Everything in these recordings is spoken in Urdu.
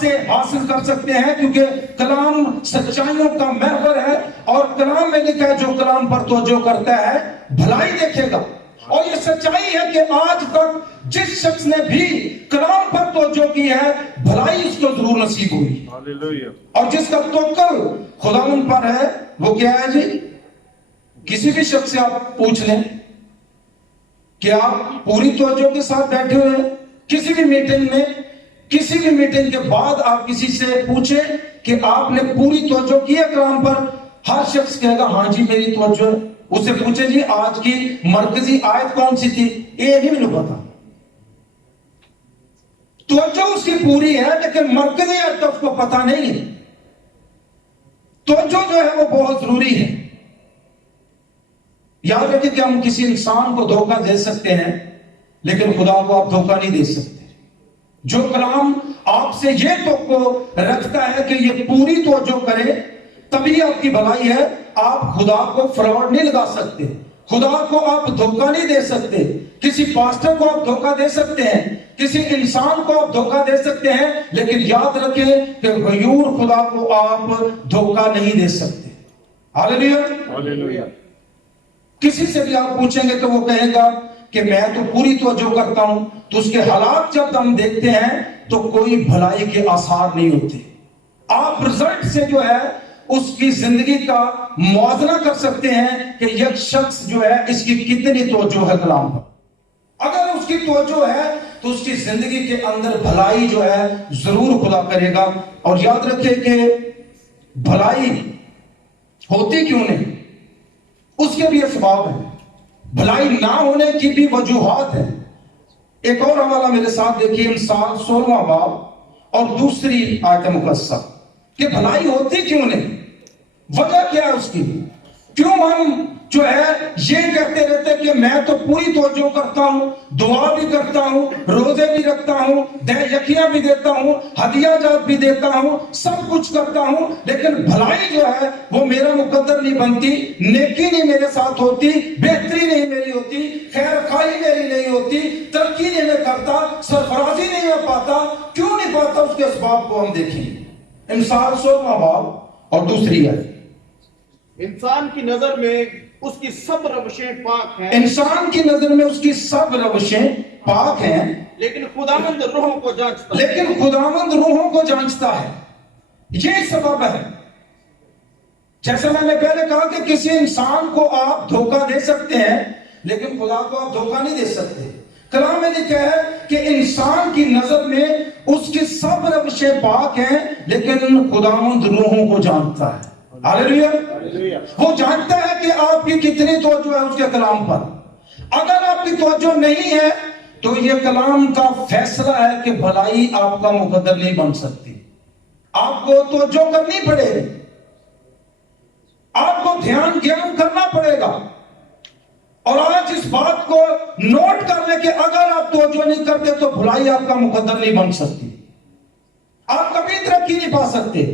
سے حاصل کر سکتے ہیں، کیونکہ کلام سچائیوں کا محور ہے، اور کلام میں لکھا ہے جو کلام پر توجہ کرتا ہے بھلائی دیکھے گا۔ اور یہ سچائی ہے کہ آج تک جس شخص نے بھی کلام پر توجہ کی ہے بھلائی اس کو ضرور نصیب ہوئی، اور جس کا توکل خداوند پر ہے وہ کیا ہے جی؟ کسی بھی شخص سے آپ پوچھ لیں کہ آپ پوری توجہ کے ساتھ بیٹھے ہوئے ہیں، کسی بھی میٹنگ میں، کسی بھی میٹنگ کے بعد آپ کسی سے پوچھیں کہ آپ نے پوری توجہ کی ہے کلام پر، ہر شخص کہے گا ہاں جی میری توجہ ہے۔ اس سے پوچھیں جی آج کی مرکزی آیت کون سی تھی، یہ نہیں مجھے پتا۔ توجہ اس کی پوری ہے لیکن مرکزی آیت اس کو پتا نہیں ہے۔ توجہ جو ہے وہ بہت ضروری ہے۔ یاد رکھیں کہ ہم کسی انسان کو دھوکہ دے سکتے ہیں لیکن خدا کو آپ دھوکہ نہیں دے سکتے۔ جو کلام آپ سے یہ توقع رکھتا ہے کہ یہ پوری توجہ کرے تبھی آپ کی بھلائی ہے، آپ خدا کو فراڈ نہیں لگا سکتے، خدا کو آپ دھوکہ نہیں دے سکتے۔ کسی پاسٹر کو آپ دھوکہ دے سکتے ہیں، کسی انسان کو آپ دھوکہ دے سکتے ہیں، لیکن یاد رکھیں کہ غیور خدا کو آپ دھوکہ نہیں دے سکتے۔ ہاللیلویہ۔ کسی سے بھی آپ پوچھیں گے تو وہ کہے گا کہ میں تو پوری توجہ کرتا ہوں، تو اس کے حالات جب ہم دیکھتے ہیں تو کوئی بھلائی کے آثار نہیں ہوتے۔ آپ رزلٹ سے جو ہے اس کی زندگی کا موازنہ کر سکتے ہیں کہ یہ شخص جو ہے اس کی کتنی توجہ ہے کلام پر۔ اگر اس کی توجہ ہے تو اس کی زندگی کے اندر بھلائی جو ہے ضرور خدا کرے گا۔ اور یاد رکھیں کہ بھلائی ہوتی کیوں نہیں، اس کے بھی اسباب ہیں، بھلائی نہ ہونے کی بھی وجوہات ہیں۔ ایک اور حوالہ میرے ساتھ دیکھیے، امثال 16واں باب اور دوسری آیت مقدسہ، کہ بھلائی ہوتی کیوں نہیں، وجہ کیا ہے اس کی، کیوں ہم جو ہے یہ کہتے رہتے کہ میں تو پوری توجہ کرتا ہوں، دعا بھی کرتا ہوں، روزے بھی رکھتا ہوں، یکیاں بھی دیتا ہوں، ہدیہ جات بھی دیتا ہوں، سب کچھ کرتا ہوں، لیکن بھلائی جو ہے وہ میرا مقدر نہیں بنتی، نیکی نہیں میرے ساتھ ہوتی، بہتری نہیں میری ہوتی، خیر خواہی میری نہیں ہوتی، ترقی نہیں میں کرتا، سرفرازی نہیں میں پاتا۔ کیوں نہیں پاتا؟ اس کے اسباب کو ہم دیکھیں۔ امثال 16واں باب اور دوسری آیت۔ انسان کی نظر میں اس کی سب روشیں پاک ہیں، انسان کی نظر میں اس کی سب روشیں پاک ہیں، لیکن خداوند روحوں کو جانچتا ہے۔ لیکن خداوند روحوں کو جانچتا ہے۔ یہ سبب ہے، جیسے میں نے پہلے کہا کہ کسی انسان کو آپ دھوکہ دے سکتے ہیں لیکن خدا کو آپ دھوکہ نہیں دے سکتے۔ کلام میں لکھا ہے کہ انسان کی نظر میں اس کی سب روشیں پاک ہیں لیکن خداوند روحوں کو جانتا ہے۔ ہاللیلویہ۔ وہ جانتا ہے کہ آپ کی کتنی توجہ ہے اس کے کلام پر۔ اگر آپ کی توجہ نہیں ہے تو یہ کلام کا فیصلہ ہے کہ بھلائی آپ کا مقدر نہیں بن سکتی۔ آپ کو توجہ کرنی پڑے گی، آپ کو دھیان گیان کرنا پڑے گا۔ اور آج اس بات کو نوٹ کر لیں کہ اگر آپ توجہ نہیں کرتے تو بھلائی آپ کا مقدر نہیں بن سکتی، آپ کبھی ترقی نہیں پا سکتے۔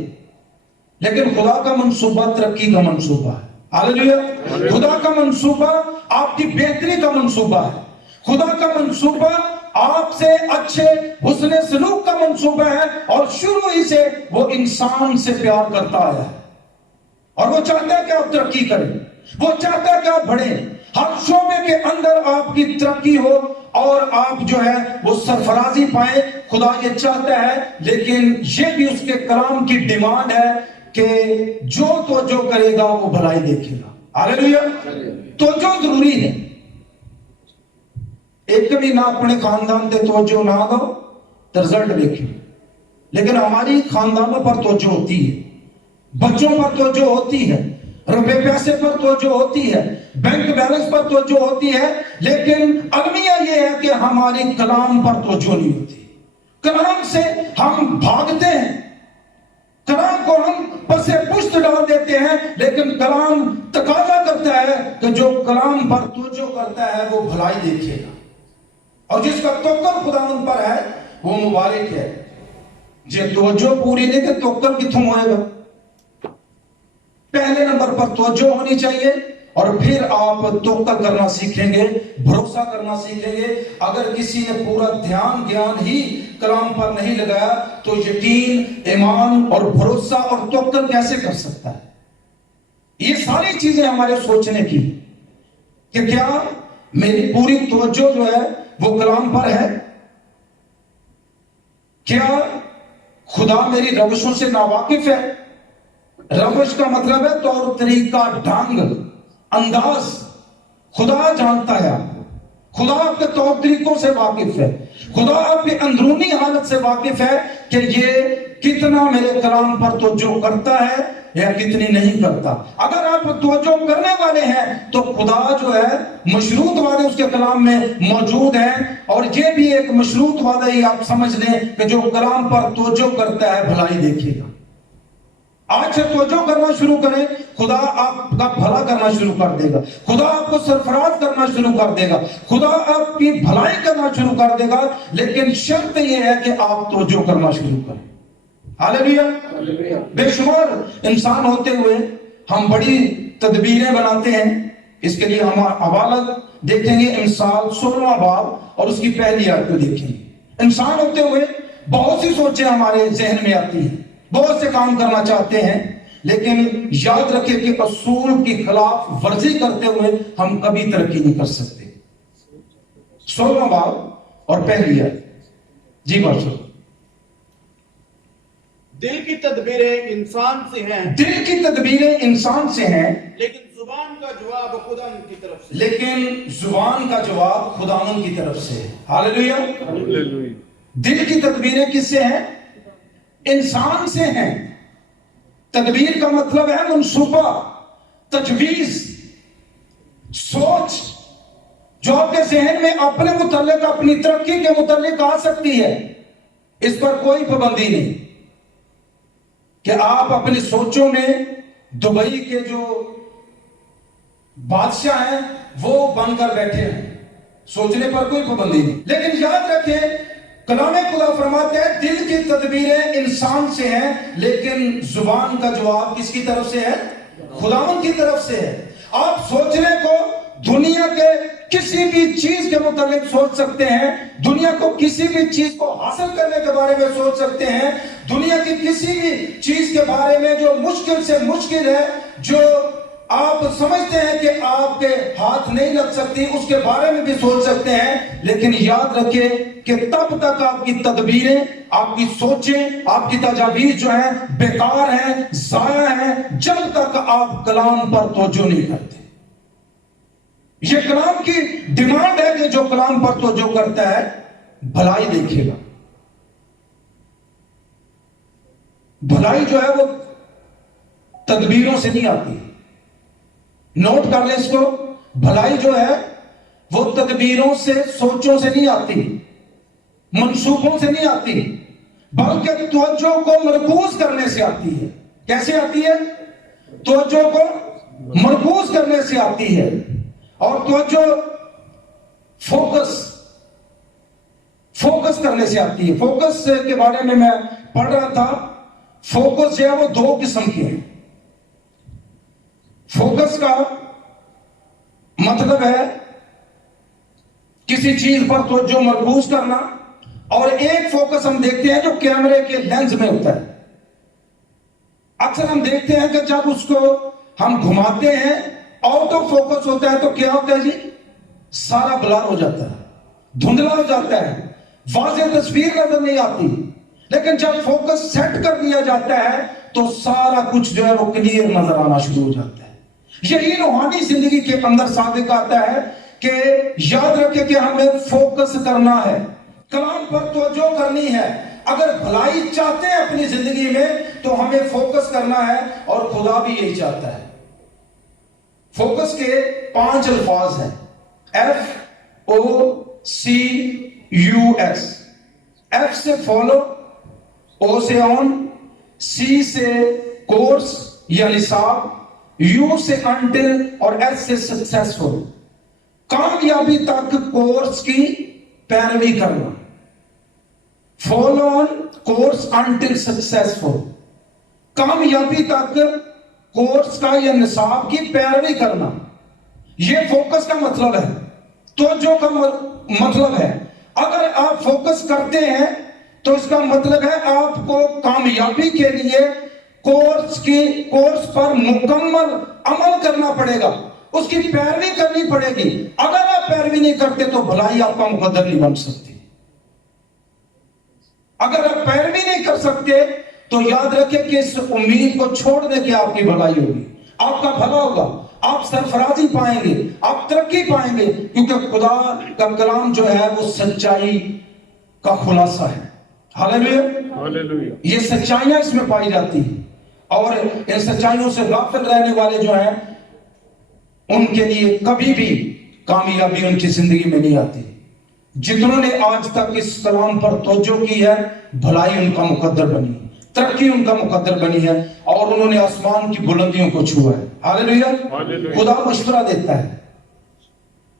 لیکن خدا کا منصوبہ ترقی کا منصوبہ ہے۔ ہاللیلویہ۔ خدا کا منصوبہ آپ کی بہتری کا منصوبہ ہے۔ خدا کا منصوبہ آپ سے اچھے حسن سلوک کا منصوبہ ہے، اور شروع ہی سے وہ انسان سے پیار کرتا ہے، اور وہ چاہتا ہے کہ آپ ترقی کریں، وہ چاہتا ہے کہ آپ بڑھیں، ہر شعبے کے اندر آپ کی ترقی ہو اور آپ جو ہے وہ سرفرازی پائیں۔ خدا یہ چاہتا ہے، لیکن یہ بھی اس کے کلام کی ڈیمانڈ ہے کہ جو توجہ کرے گا وہ بھلائی دیکھے گا۔ ہاللیلویہ۔ توجہ ضروری ہے۔ ایک کبھی نہ اپنے خاندان تے توجہ نہ دو تو رزلٹ دیکھیں، لیکن ہماری خاندانوں پر توجہ ہوتی ہے، بچوں پر توجہ ہوتی ہے، روپے پیسے پر توجہ ہوتی ہے، بینک بیلنس پر توجہ ہوتی ہے، لیکن المیہ یہ ہے کہ ہماری کلام پر توجہ نہیں ہوتی۔ کلام سے ہم بھاگتے ہیں، کلام کو ہم پس پشت ڈال دیتے ہیں، لیکن کلام تقاضا کرتا ہے کہ جو کلام پر توجہ کرتا ہے وہ بھلائی دیکھے گا، اور جس کا توکل خداوند پر ہے وہ مبارک ہے۔ جب توجہ پوری نہیں کہ توکل کتوں ہوئے گا؟ پہلے نمبر پر توجہ ہونی چاہیے، اور پھر آپ توکل کرنا سیکھیں گے, بھروسہ کرنا سیکھیں گے. اگر کسی نے پورا گیان ہی کلام پر نہیں لگایا تو یقین, ایمان اور بھروسہ اور توکل کیسے کر سکتا ہے؟ یہ ساری چیزیں ہمارے سوچنے کی کہ کیا میری پوری توجہ جو ہے وہ کلام پر ہے؟ کیا خدا میری روشوں سے ناواقف ہے؟ روش کا مطلب ہے طور طریقہ, ڈھنگ, انداز. خدا جانتا ہے آپ کو, خدا آپ کے طور طریقوں سے واقف ہے, خدا آپ کی اندرونی حالت سے واقف ہے کہ یہ کتنا میرے کلام پر توجہ کرتا ہے یا کتنی نہیں کرتا. اگر آپ توجہ کرنے والے ہیں تو خدا جو ہے مشروط وعدے اس کے کلام میں موجود ہیں, اور یہ بھی ایک مشروط وعدہ ہی آپ سمجھ لیں کہ جو کلام پر توجہ کرتا ہے بھلائی دیکھے گا. آج سے توجہ کرنا شروع کریں, خدا آپ کا بھلا کرنا شروع کر دے گا, خدا آپ کو سرفراز کرنا شروع کر دے گا, خدا آپ کی بھلائی کرنا شروع کر دے گا. لیکن شرط یہ ہے کہ آپ توجہ کرنا شروع کریں. ہاللیلویہ. بے شمار انسان ہوتے ہوئے ہم بڑی تدبیریں بناتے ہیں. اس کے لیے ہم حوالہ دیکھیں گے امثال 16واں باب اور اس کی پہلی آیت کو دیکھیں گے. انسان ہوتے ہوئے بہت سی سوچیں ہمارے ذہن میں آتی ہیں, بہت سے کام کرنا چاہتے ہیں, لیکن یاد رکھیں کہ اصول کی خلاف ورزی کرتے ہوئے ہم کبھی ترقی نہیں کر سکتے. 16واں باب اور پہلی آیت. جی بات. دل کی تدبیریں انسان سے ہیں, دل کی تدبیریں انسان سے ہیں, لیکن زبان کا جواب خدا کی طرف سے, لیکن زبان کا جواب خداوند کی طرف سے ہے. ہاللیلویہ. دل کی تدبیریں کس سے ہیں؟ انسان سے ہیں. تدبیر کا مطلب ہے منصوبہ, تجویز, سوچ جو آپ کے ذہن میں اپنے متعلق, اپنی ترقی کے متعلق آ سکتی ہے. اس پر کوئی پابندی نہیں کہ آپ اپنی سوچوں میں دبئی کے جو بادشاہ ہیں وہ بن کر بیٹھے ہیں. سوچنے پر کوئی پابندی نہیں. لیکن یاد رکھیں کلام خدا فرماتے ہیں دل کی تدبیریں انسان سے ہیں, لیکن زبان کا جواب کس کی طرف سے ہے؟ خداوند کی طرف سے ہے. آپ سوچنے کو دنیا کے کسی بھی چیز کے متعلق سوچ سکتے ہیں, دنیا کو کسی بھی چیز کو حاصل کرنے کے بارے میں سوچ سکتے ہیں, دنیا کی کسی بھی چیز کے بارے میں جو مشکل سے مشکل ہے, جو آپ سمجھتے ہیں کہ آپ کے ہاتھ نہیں لگ سکتی, اس کے بارے میں بھی سوچ سکتے ہیں. لیکن یاد رکھیں کہ تب تک آپ کی تدبیریں, آپ کی سوچیں, آپ کی تجاویز جو ہیں بیکار ہیں, ضائع ہیں, جب تک آپ کلام پر توجہ نہیں کرتے. یہ کلام کی ڈیمانڈ ہے کہ جو کلام پر توجہ کرتا ہے بھلائی دیکھے گا. بھلائی جو ہے وہ تدبیروں سے نہیں آتی. نوٹ کر لیں اس کو, بھلائی جو ہے وہ تدبیروں سے, سوچوں سے نہیں آتی, منصوبوں سے نہیں آتی, بلکہ توجہ کو مرکوز کرنے سے آتی ہے. کیسے آتی ہے؟ توجہ کو مرکوز کرنے سے آتی ہے. اور توجہ فوکس کرنے سے آتی ہے. فوکس کے بارے میں پڑھ رہا تھا. فوکس جو ہے وہ دو قسم کے ہیں. فوکس کا مطلب ہے کسی چیز پر توجہ مرکوز کرنا, اور ایک فوکس ہم دیکھتے ہیں جو کیمرے کے لینز میں ہوتا ہے. اکثر ہم دیکھتے ہیں کہ جب اس کو ہم گھماتے ہیں آٹو فوکس ہوتا ہے تو کیا ہوتا ہے جی؟ سارا بلر ہو جاتا ہے, دھندلا ہو جاتا ہے, واضح تصویر نظر نہیں آتی. لیکن جب فوکس سیٹ کر دیا جاتا ہے تو سارا کچھ جو ہے وہ کلیئر نظر آنا شروع ہو جاتا ہے. یہی روحانی زندگی کے اندر صادق آتا ہے کہ یاد رکھیں کہ ہمیں فوکس کرنا ہے, کلام پر توجہ کرنی ہے. اگر بھلائی چاہتے ہیں اپنی زندگی میں تو ہمیں فوکس کرنا ہے, اور خدا بھی یہی چاہتا ہے. فوکس کے 5 الفاظ ہیں, FOCUS. F سے فالو, O سے آن, C سے کورس یا نصاب, U سے انٹل, اور S سے سکسیسفل. کامیابی تک کورس کی پیروی کرنا. Follow on course until successful. کامیابی تک کورس کا یا نصاب کی پیروی کرنا. یہ فوکس کا مطلب ہے, توجہ کا مطلب ہے. اگر آپ فوکس کرتے ہیں تو اس کا مطلب ہے آپ کو کامیابی کے لیے کورس پر مکمل عمل کرنا پڑے گا, اس کی پیروی کرنی پڑے گی. اگر آپ پیروی نہیں کرتے تو بھلائی آپ کا مقدر نہیں بن سکتی. اگر آپ پیروی نہیں کر سکتے تو یاد رکھیں کہ اس امید کو چھوڑ دے کہ آپ کی بھلائی ہوگی, آپ کا بھلا ہوگا, آپ سرفرازی پائیں گے, آپ ترقی پائیں گے, کیونکہ خدا کا کلام جو ہے وہ سچائی کا خلاصہ ہے. ہاللیلویا. یہ سچائیاں اس میں پائی جاتی ہیں, اور ان سچائیوں سے غافل رہنے والے جو ہیں ان کے لیے کبھی بھی کامیابی ان کی زندگی میں نہیں آتی. جتنوں نے آج تک اس کلام پر توجہ کی ہے, بھلائی ان کا مقدر بنی, ترقی ان کا مقدر بنی ہے, اور انہوں نے آسمان کی بلندیوں کو چھوا ہے. ہاللیلویا. خدا مشورہ دیتا ہے,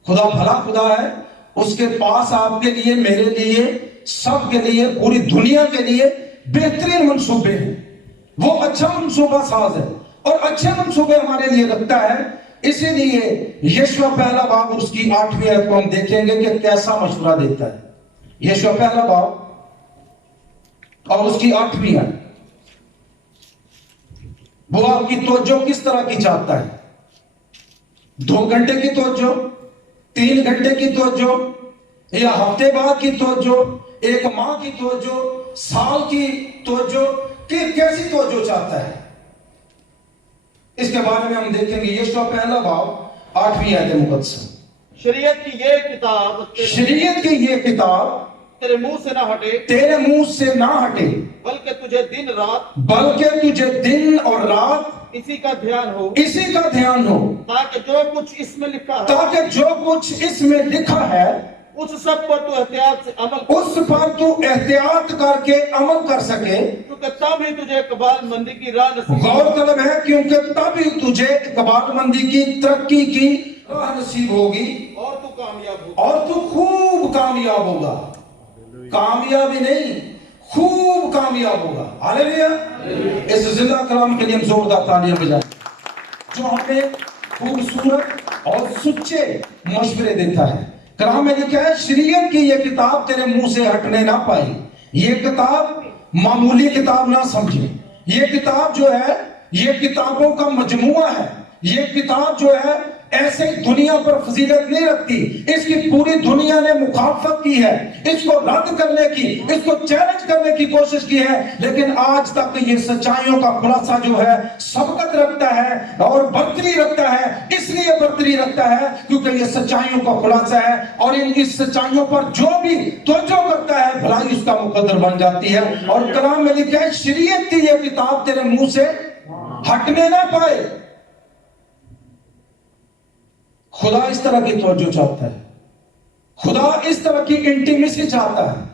خدا بھلا خدا ہے, اس کے پاس آپ کے لیے, میرے لیے, سب کے لیے, پوری دنیا کے لیے بہترین منصوبے ہیں. وہ اچھا منصوبہ ساز ہے اور اچھے منصوبے ہمارے لیے رکھتا ہے. اسی لیے یشوع پہلا باب اور اس کی 8ویں آیت کو ہم دیکھیں گے کہ کیسا مشورہ دیتا ہے. یشوع پہلا باب اور اس کی 8ویں آیت, وہ آپ کی توجہ کس طرح کی چاہتا ہے؟ 2 گھنٹے کی توجہ, 3 گھنٹے کی توجہ, یا ہفتے بعد کی توجہ, 1 ماہ کی توجہ, سال کی توجہ, کہ کیسی توجہ چاہتا ہے؟ اس کے بارے میں ہم دیکھیں گے. یشوع پہلا باب 8ویں آیت مقدسہ. شریعت کی یہ کتاب, شریعت کی یہ کتاب تیرے منہ سے نہ ہٹے, تیرے منہ سے نہ ہٹے, بلکہ تجھے دن رات, بلکہ تجھے دن اور رات اسی کا دھیان ہو, اسی کا دھیان ہو, تاکہ جو کچھ اس میں لکھا ہے, تاکہ جو کچھ اس میں لکھا ہے اس سب پر تو احتیاط سے عمل کر, اس پر تو احتیاط کر کے عمل کر سکے, کیونکہ تب ہی تجھے اقبال مندی کی راہ نصیب غور طلب ہے, کیونکہ تب ہی تجھے اقبال مندی کی, ترقی کی راہ نصیب ہوگی, اور تو کامیاب ہو, اور تو خوب کامیاب ہوگا. کامیابی نہیں, خوب کامیاب ہوگا. ہاللیلویا. اس زندہ کلام کے لیے ہم زوردار تالیاں بجائیں, جو ہمیں خوبصورت اور سچے مشورے دیتا ہے. کلام میں لکھا ہے شریعت کی یہ کتاب تیرے منہ سے ہٹنے نہ پائی. یہ کتاب معمولی کتاب نہ سمجھے, یہ کتاب جو ہے یہ کتابوں کا مجموعہ ہے. یہ کتاب جو ہے ایسے دنیا پر فضیلت نہیں رکھتی, اس کی پوری دنیا نے مخالفت کی ہے, اس کو رد کرنے کی, اس کو چیلنج کرنے کی کوشش کی ہے, لیکن آج تک یہ سچائیوں کا خلاصہ جو ہے سبقت رکھتا ہے اور برتری رکھتا ہے. اس لیے برتری رکھتا ہے کیونکہ یہ سچائیوں کا خلاصہ ہے, اور اس سچائیوں پر جو بھی توجہ کرتا ہے بھلائی اس کا مقدر بن جاتی ہے. اور کلام میں لکھا ہے شریعت کی یہ کتاب تیرے منہ سے ہٹنے نہ پائے. خدا اس طرح کی توجہ چاہتا ہے, خدا اس طرح کی انٹیمیسی چاہتا ہے,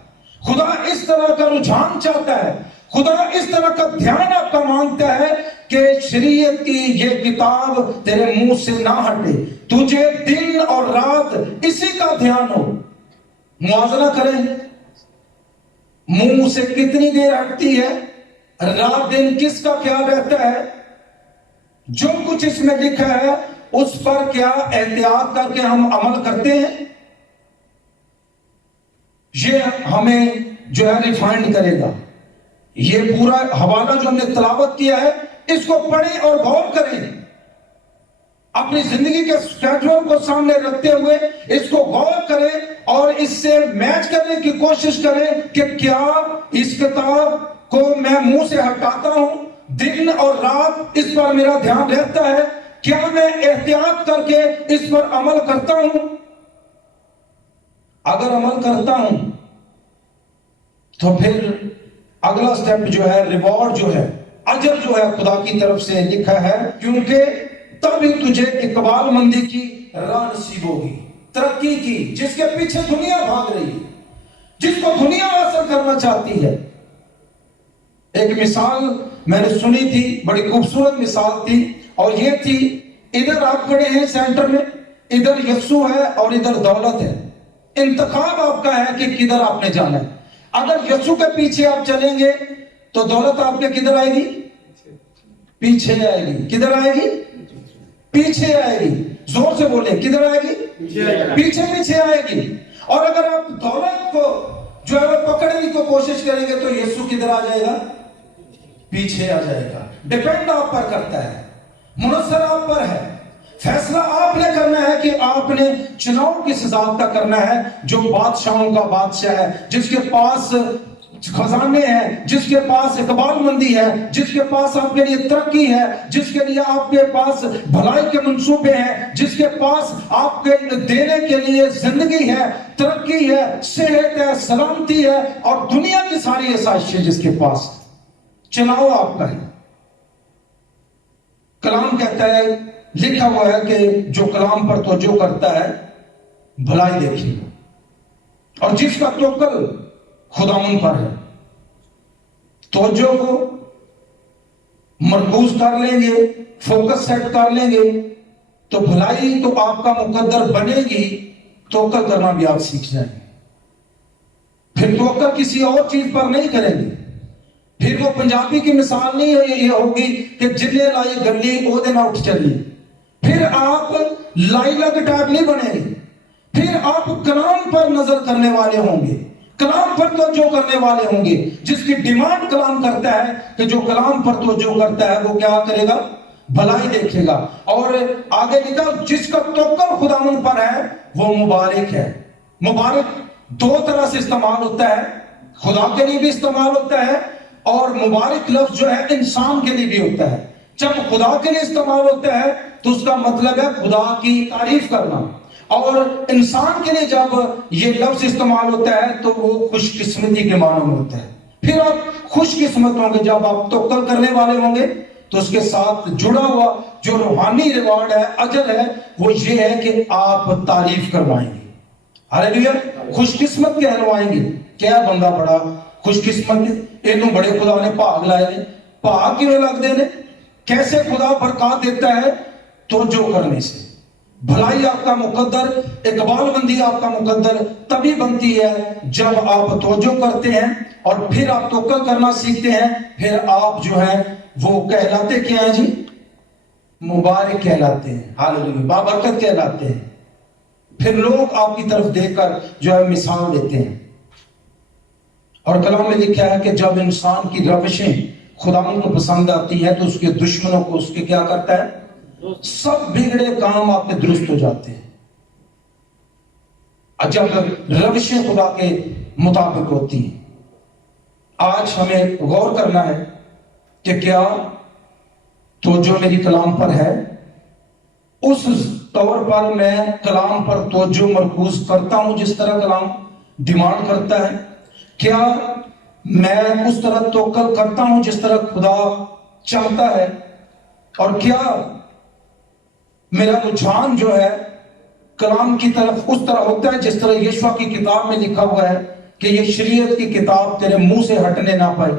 خدا اس طرح کا رجحان چاہتا ہے, خدا اس طرح کا دھیان آپ کا مانگتا ہے کہ شریعت کی یہ کتاب تیرے منہ سے نہ ہٹے, تجھے دن اور رات اسی کا دھیان ہو. موازنہ کریں, منہ سے کتنی دیر ہٹتی ہے, رات دن کس کا خیال رہتا ہے, جو کچھ اس میں لکھا ہے اس پر کیا احتیاط کر کے ہم عمل کرتے ہیں؟ یہ ہمیں جو ہے ریفائنڈ کرے گا. یہ پورا حوالہ جو ہم نے تلاوت کیا ہے اس کو پڑھیں اور غور کریں, اپنی زندگی کے سکیڈول کو سامنے رکھتے ہوئے اس کو غور کریں اور اس سے میچ کرنے کی کوشش کریں کہ کیا اس کتاب کو میں منہ سے ہٹاتا ہوں, دن اور رات اس پر میرا دھیان رہتا ہے, کیا میں احتیاط کر کے اس پر عمل کرتا ہوں. اگر عمل کرتا ہوں تو پھر اگلا سٹیپ جو ہے, ریوارڈ جو ہے, اجر جو ہے خدا کی طرف سے لکھا ہے, کیونکہ تب ہی تجھے اقبال مندی کی راہ نصیب ہوگی, ترقی کی, جس کے پیچھے دنیا بھاگ رہی ہے, جس کو دنیا حاصل کرنا چاہتی ہے. ایک مثال میں نے سنی تھی, بڑی خوبصورت مثال تھی, اور یہ تھی, ادھر آپ کھڑے ہیں سینٹر میں, ادھر یسوع ہے اور ادھر دولت ہے. انتخاب آپ کا ہے کہ کدھر آپ نے جانا ہے. اگر یسوع کے پیچھے آپ چلیں گے تو دولت آپ کے کدھر آئے گی؟ پیچھے آئے گی. کدھر آئے گی؟ پیچھے آئے گی. زور سے بولیں, کدھر آئے گی؟ پیچھے پیچھے آئے گی. اور اگر آپ دولت کو جو ہے وہ پکڑنے کی کوشش کریں گے تو یسوع کدھر آ جائے گا؟ پیچھے آ جائے گا. ڈیپینڈ آپ پر کرتا ہے, منحصر آپ پر ہے. فیصلہ آپ نے کرنا ہے کہ آپ نے چناؤ کس ذات کا کرنا ہے, جو بادشاہوں کا بادشاہ ہے, جس کے پاس خزانے ہیں, جس کے پاس اقبال مندی ہے, جس کے پاس آپ کے لیے ترقی ہے, جس کے لیے آپ کے پاس بھلائی کے منصوبے ہیں, جس کے پاس آپ کے دینے کے لیے زندگی ہے, ترقی ہے, صحت ہے, سلامتی ہے اور دنیا کی ساری آسائشیں جس کے پاس. چناؤ آپ کا ہے. کلام کہتا ہے, لکھا ہوا ہے کہ جو کلام پر توجہ کرتا ہے بھلائی دیکھے گا, اور جس کا توکل خداوند پر ہے. توجہ کو مرکوز کر لیں گے, فوکس سیٹ کر لیں گے تو بھلائی تو آپ کا مقدر بنے گی, توکل کرنا بھی آپ سیکھ جائیں گے. پھر توکل کسی اور چیز پر نہیں کریں گے. پھر وہ پنجابی کی مثال نہیں ہے, یہ ہوگی کہ جلے لائی گلی وہ دن اٹھ چلی. پھر آپ لائی لگ ٹائپ نہیں بنے گے. پھر آپ کلام پر نظر کرنے والے ہوں گے, کلام پر توجہ کرنے والے ہوں گے. جس کی ڈیمانڈ کلام کرتا ہے کہ جو کلام پر توجہ کرتا ہے وہ کیا کرے گا؟ بھلائی دیکھے گا. اور آگے لکھا, جس کا توکل خداوند پر ہے وہ مبارک ہے. مبارک دو طرح سے استعمال ہوتا ہے, خدا کے لیے بھی استعمال ہوتا ہے اور مبارک لفظ جو ہے انسان کے لیے بھی ہوتا ہے. جب خدا کے لیے استعمال ہوتا ہے تو اس کا مطلب ہے خدا کی تعریف کرنا, اور انسان کے لیے جب یہ لفظ استعمال ہوتا ہے تو وہ خوش قسمتی کے معنی میں ہوتا ہے. پھر آپ خوش قسمت ہوں گے جب آپ توکل کرنے والے ہوں گے تو اس کے ساتھ جڑا ہوا جو روحانی ریوارڈ ہے, اجر ہے, وہ یہ ہے کہ آپ تعریف کروائیں گے. ہاللیلویا. خوش قسمت کہلوائیں گے. کیا بندہ بڑا خوش قسمت ہے, اینوں بڑے خدا نے بھاگ لائے نے. بھاگ کیوں لگ دے نے؟ کیسے خدا برکات دیتا ہے؟ توجہ کرنے سے. بھلائی آپ کا مقدر, اقبال مندی آپ کا مقدر تبھی بنتی ہے جب آپ توجہ کرتے ہیں اور پھر آپ توکل کرنا سیکھتے ہیں. پھر آپ جو ہے وہ کہلاتے کیا ہیں جی؟ مبارک کہلاتے ہیں. ہاللیلویا. بابرکت کہلاتے ہیں. پھر لوگ آپ کی طرف دیکھ کر جو ہے مثال دیتے ہیں. اور کلام میں لکھا ہے کہ جب انسان کی روشیں خداوند کو پسند آتی ہیں تو اس کے دشمنوں کو اس کے کیا کرتا ہے؟ سب بگڑے کام آپ کے درست ہو جاتے ہیں. جب روشیں خدا کے مطابق ہوتی ہیں. آج ہمیں غور کرنا ہے کہ کیا توجہ میری کلام پر ہے؟ اس طور پر میں کلام پر توجہ مرکوز کرتا ہوں جس طرح کلام ڈیمانڈ کرتا ہے؟ کیا میں اس طرح توکل کرتا ہوں جس طرح خدا چاہتا ہے؟ اور کیا میرا رجحان جو ہے کلام کی طرف اس طرح ہوتا ہے جس طرح یشوع کی کتاب میں لکھا ہوا ہے کہ یہ شریعت کی کتاب تیرے منہ سے ہٹنے نہ پائے؟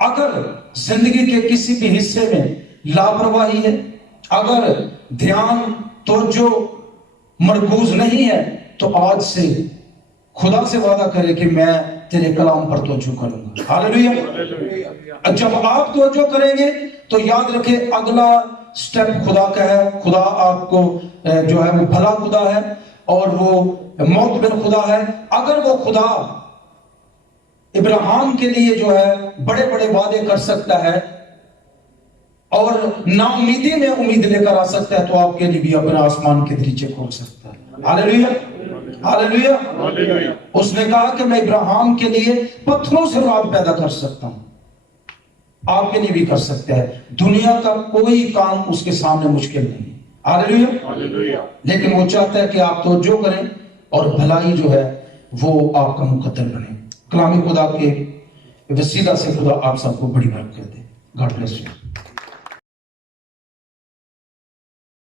اگر زندگی کے کسی بھی حصے میں لاپرواہی ہے, اگر دھیان توجہ مرکوز نہیں ہے, تو آج سے خدا سے وعدہ کرے کہ میں تیرے کلام پر توجہ کروں گا. ہاللیلویا. جب آپ توجہ کریں گے تو یاد رکھیں اگلا سٹیپ خدا کا ہے. خدا آپ کو جو ہے وہ بھلا خدا ہے اور وہ معتبر خدا ہے. اگر وہ خدا ابراہیم کے لیے جو ہے بڑے بڑے وعدے کر سکتا ہے اور نا امیدی میں امید لے کر آ سکتا ہے, تو آپ کے لیے بھی اپنا آسمان کے دریچے کھول سکتا ہے. ہاللیلویا. ہاللیلویا. اس نے کہا کہ میں ابراہیم کے لیے پتھروں سے اولاد پیدا کر سکتا ہوں. آپ کے لیے بھی کر سکتا ہے. دنیا کا کوئی کام اس کے سامنے مشکل نہیں. ہاللیلویا. لیکن وہ چاہتا ہے کہ آپ توجہ کریں اور بھلائی جو ہے وہ آپ کا مقدر بنے. کلام خدا کے وسیلہ سے خدا آپ سب کو بڑی برکت دے. God bless you.